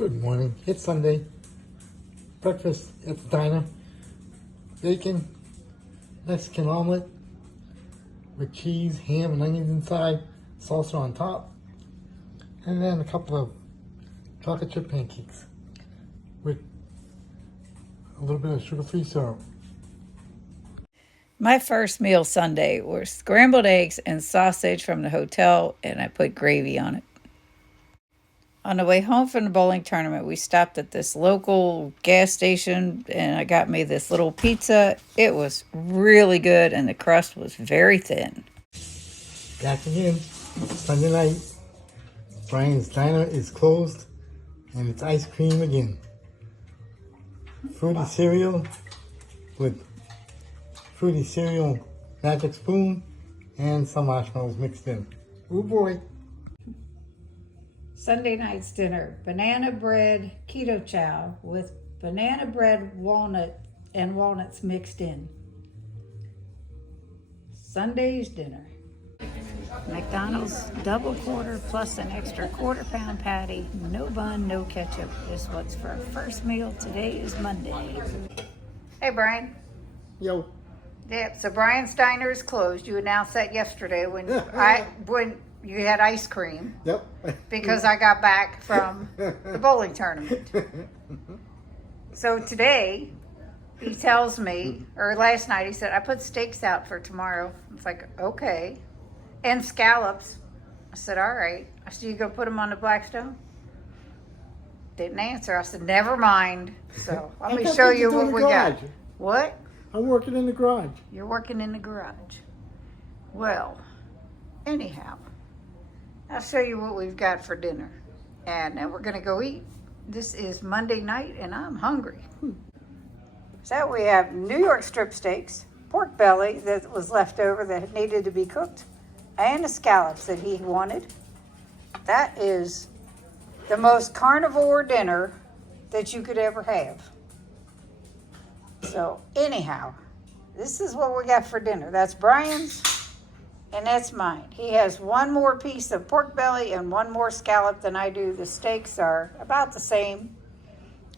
Good morning. It's Sunday. Breakfast at the diner. Bacon, Mexican omelet with cheese, ham, and onions inside, salsa on top, and then a couple of chocolate chip pancakes with a little bit of sugar-free syrup. My first meal Sunday were scrambled eggs and sausage from the hotel, and I put gravy on it. On the way home from the bowling tournament, we stopped at this local gas station, and I got me this little pizza. It was really good, and the crust was very thin. Back again, Sunday night. Brian's Diner is closed, and it's ice cream again. Fruity cereal with fruity cereal magic spoon and some marshmallows mixed in. Oh boy. Sunday night's dinner, banana bread keto chow with banana bread walnut and walnuts mixed in. Sunday's dinner. McDonald's double quarter plus an extra quarter-pound patty, no bun, no ketchup is what's for our first meal. Today is Monday. Hey, Brian. Yo. Yeah, so Brian's Diner is closed. You announced that yesterday when when you had ice cream. Yep. Because I got back from the bowling tournament. So today, he tells me, or last night, he said, I put steaks out for tomorrow. It's like, okay. And scallops. I said, all right. I said, you go put them on the Blackstone? Didn't answer. I said, never mind. So let me show you what we got. What? I'm working in the garage. You're working in the garage. Well, anyhow, I'll show you what we've got for dinner. And then we're going to go eat. This is Monday night, and I'm hungry. So we have New York strip steaks, pork belly that was left over that needed to be cooked, and the scallops that he wanted. That is the most carnivore dinner that you could ever have. So anyhow, this is what we got for dinner. That's Brian's, and that's mine. He has one more piece of pork belly and one more scallop than I do. The steaks are about the same.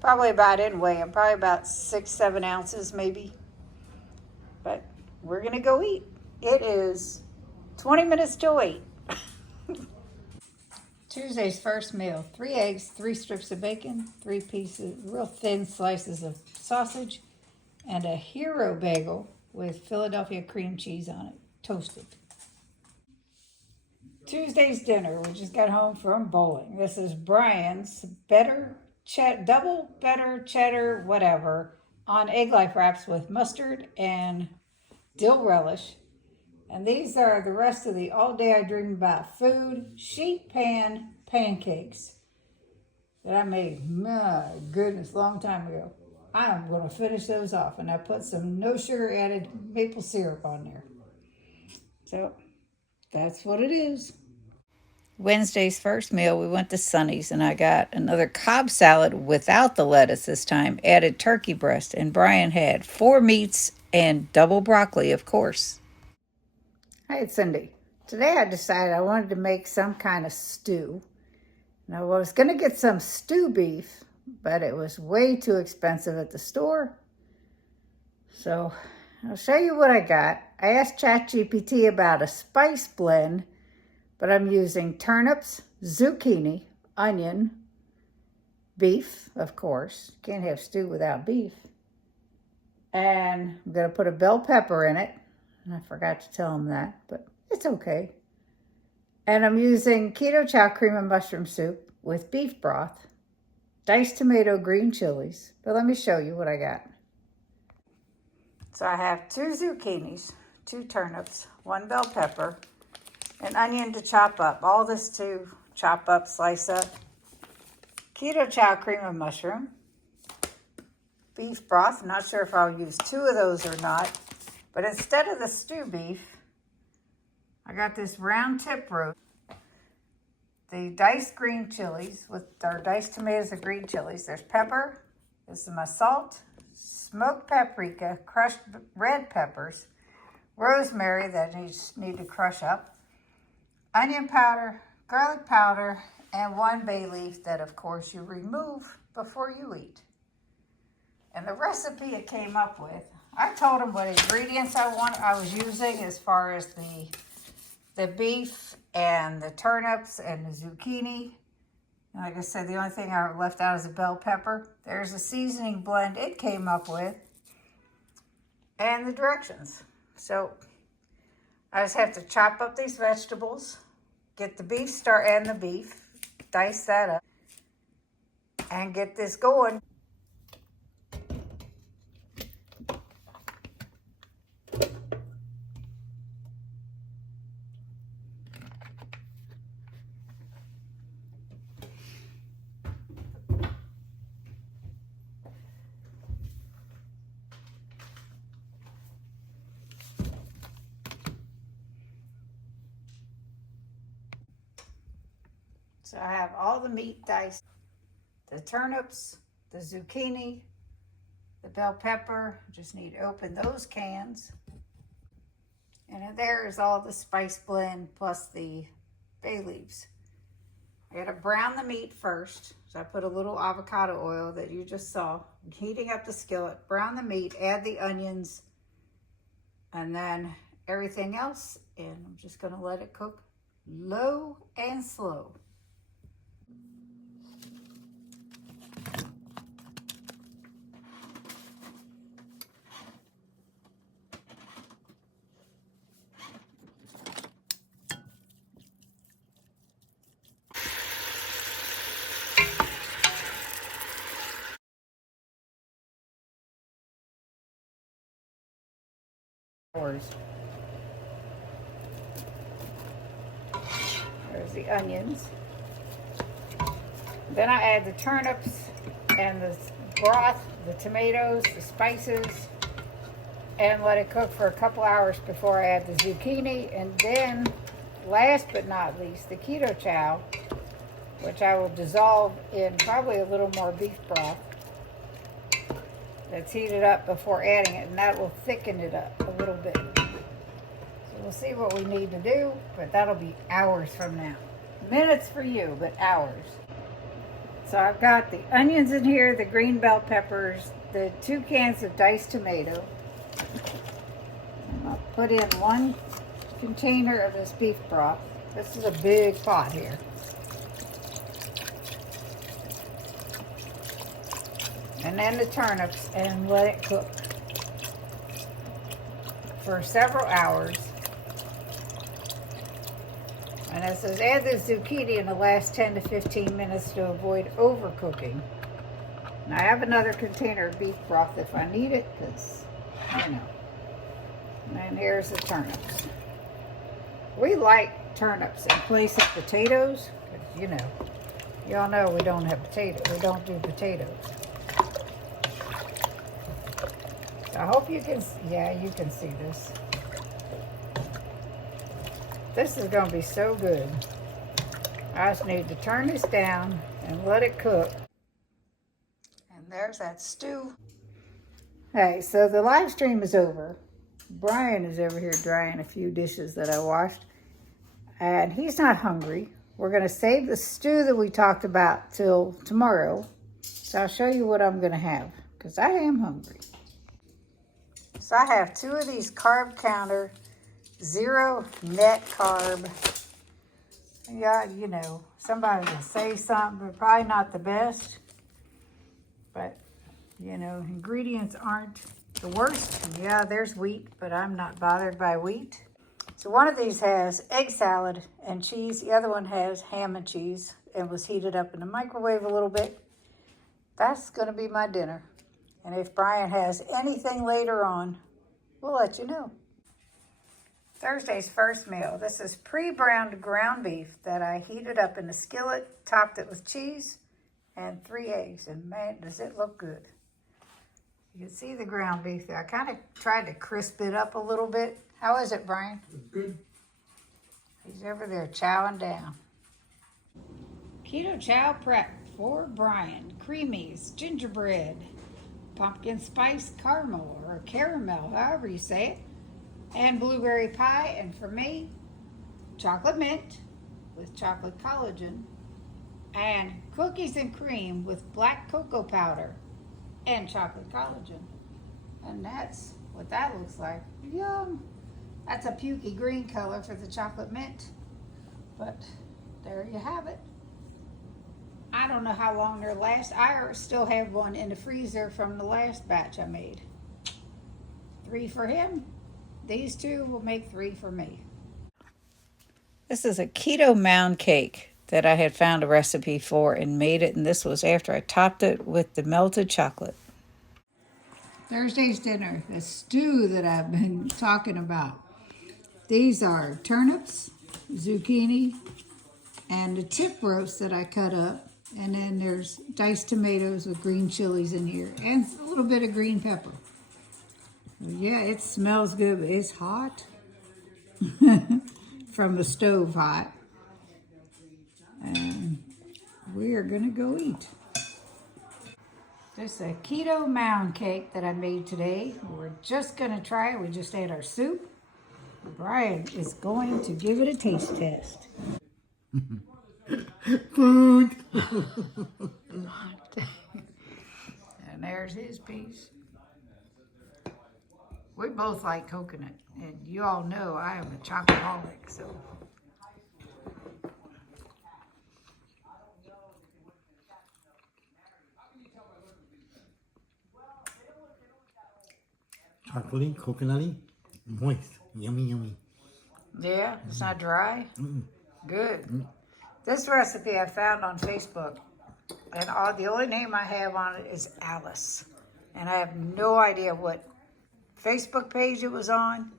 Probably about, in weigh them, probably about 6-7 ounces maybe. But we're going to go eat. It is 20 minutes till 8. Tuesday's first meal. 3 eggs, 3 strips of bacon, 3 pieces, real thin slices of sausage, and a hero bagel with Philadelphia cream cheese on it, toasted. Tuesday's dinner, we just got home from bowling. This is Brian's double better cheddar, whatever, on egg life wraps with mustard and dill relish. And these are the rest of the all day I dream about food sheet pan pancakes that I made, my goodness, long time ago. I'm going to finish those off, and I put some no sugar added maple syrup on there. So that's what it is. Wednesday's first meal, we went to Sonny's, and I got another Cobb salad without the lettuce this time, added turkey breast, and Brian had 4 meats and double broccoli, of course. Hi, it's Cindy. Today I decided I wanted to make some kind of stew. Now, I was going to get some stew beef, but it was way too expensive at the store. So I'll show you what I got. I asked ChatGPT about a spice blend, but I'm using turnips, zucchini, onion, beef, of course. Can't have stew without beef. And I'm going to put a bell pepper in it. And I forgot to tell him that, but it's okay. And I'm using keto chow cream and mushroom soup with beef broth, diced tomato, green chilies. But let me show you what I got. So I have 2 zucchinis, 2 turnips, 1 bell pepper, an onion to chop up. All this to chop up, slice up. Keto chow cream and mushroom. Beef broth. I'm not sure if I'll use 2 of those or not. But instead of the stew beef, I got this round tip roast. The diced green chilies with our diced tomatoes and green chilies. There's pepper. This is my salt, smoked paprika, crushed red peppers, rosemary that I need to crush up, onion powder, garlic powder, and 1 bay leaf that, of course, you remove before you eat. And the recipe it came up with, I told him what ingredients I was using as far as the beef and the turnips and the zucchini. And like I said, the only thing I left out is a bell pepper. There's a seasoning blend it came up with and the directions. So I just have to chop up these vegetables, get the beef dice that up, and get this going. So I have all the meat diced, the turnips, the zucchini, the bell pepper. Just need to open those cans. And in there is all the spice blend plus the bay leaves. I gotta brown the meat first. So I put a little avocado oil that you just saw. I'm heating up the skillet, brown the meat, add the onions, and then everything else. And I'm just gonna let it cook low and slow. There's the onions. Then I add the turnips and the broth, the tomatoes, the spices, and let it cook for a couple hours before I add the zucchini. And then, last but not least, the keto chow, which I will dissolve in probably a little more beef broth that's heated up before adding it, and that will thicken it up a little bit. So we'll see what we need to do, but that'll be hours from now. Minutes for you, but hours. So I've got the onions in here, the green bell peppers, the 2 cans of diced tomato. I'll put in 1 container of this beef broth. This is a big pot here. And then the turnips, and let it cook for several hours. And it says add the zucchini in the last 10 to 15 minutes to avoid overcooking. And I have another container of beef broth if I need it, because, you know. And here's the turnips. We like turnips in place of potatoes, because, you know, y'all know we don't have potatoes. We don't do potatoes. I hope you can, yeah, you can see this. This is going to be so good. I just need to turn this down and let it cook. And there's that stew. Hey, so the live stream is over. Brian is over here drying a few dishes that I washed. And he's not hungry. We're going to save the stew that we talked about till tomorrow. So I'll show you what I'm going to have, because I am hungry. So I have 2 of these carb counter, 0 net carb. Yeah, you know, somebody will say something, but probably not the best. But, you know, ingredients aren't the worst. Yeah, there's wheat, but I'm not bothered by wheat. So one of these has egg salad and cheese. The other one has ham and cheese and was heated up in the microwave a little bit. That's going to be my dinner. And if Brian has anything later on, we'll let you know. Thursday's first meal. This is pre-browned ground beef that I heated up in the skillet, topped it with cheese and 3 eggs. And man, does it look good. You can see the ground beef there. I kind of tried to crisp it up a little bit. How is it, Brian? It's good. He's over there chowing down. Keto chow prep for Brian. Creamies, gingerbread, pumpkin spice caramel or caramel, however you say it, and blueberry pie. And for me, chocolate mint with chocolate collagen, and cookies and cream with black cocoa powder and chocolate collagen. And that's what that looks like. Yum! That's a pukey green color for the chocolate mint. But there you have it. I don't know how long they'll last. I still have one in the freezer from the last batch I made. 3 for him. These 2 will make 3 for me. This is a keto mound cake that I had found a recipe for and made it, and this was after I topped it with the melted chocolate. Thursday's dinner, the stew that I've been talking about. These are turnips, zucchini, and the tip roast that I cut up. And then there's diced tomatoes with green chilies in here and a little bit of green pepper. Yeah, it smells good, but it's hot. From the stove hot. And we are gonna go eat. This is a keto mound cake that I made today. We're just gonna try it. We just ate our soup. Brian is going to give it a taste test. Food. And there's his piece. We both like coconut, and you all know I am a chocoholic, so. Chocolatey, coconutty, moist, yummy, yummy. Yeah, it's not dry. Good. This recipe I found on Facebook, and the only name I have on it is Alice, and I have no idea what Facebook page it was on.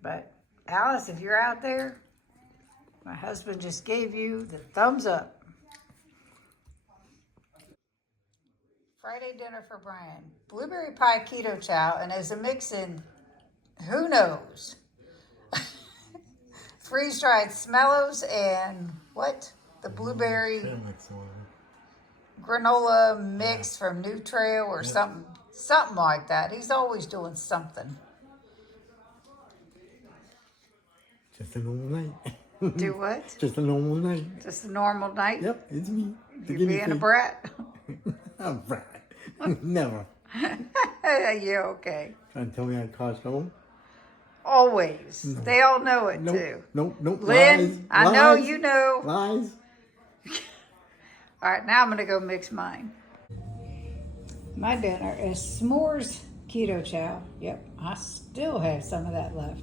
But Alice, if you're out there, my husband just gave you the thumbs up. Friday dinner for Brian. Blueberry pie keto chow, and as a mix-in, who knows? Freeze-dried smellows and what? The blueberry granola mix from New Trail or something like that. He's always doing something. Just a normal night. Do what? Just a normal night. Just a normal night? Yep, it's me. You being a brat? I'm a brat. Never. Yeah, okay. Trying to tell me I caused trouble? Always. No. They all know it too. Nope. Lynn, I know you know. Lies. All right, now I'm going to go mix mine. My dinner is s'mores keto chow. Yep, I still have some of that left.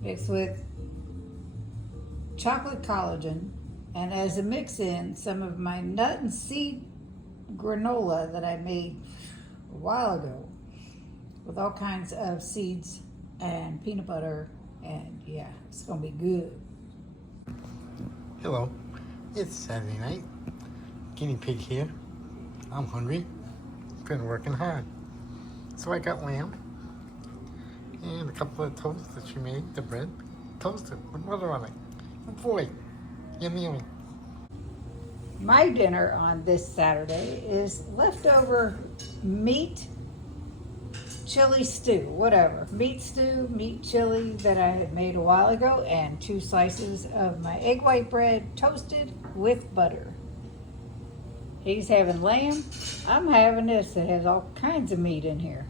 Mixed with chocolate collagen, and as a mix-in, some of my nut and seed granola that I made a while ago with all kinds of seeds and peanut butter, and yeah, it's gonna be good. Hello, it's Saturday night. Guinea pig here. I'm hungry. Been working hard. So I got lamb and a couple of toasts that she made, the bread, toasted with butter on it. Oh boy, yummy, yummy. My dinner on this Saturday is leftover meat chili stew, whatever. Meat stew, meat chili that I had made a while ago, and 2 slices of my egg white bread toasted with butter. He's having lamb. I'm having this that has all kinds of meat in here.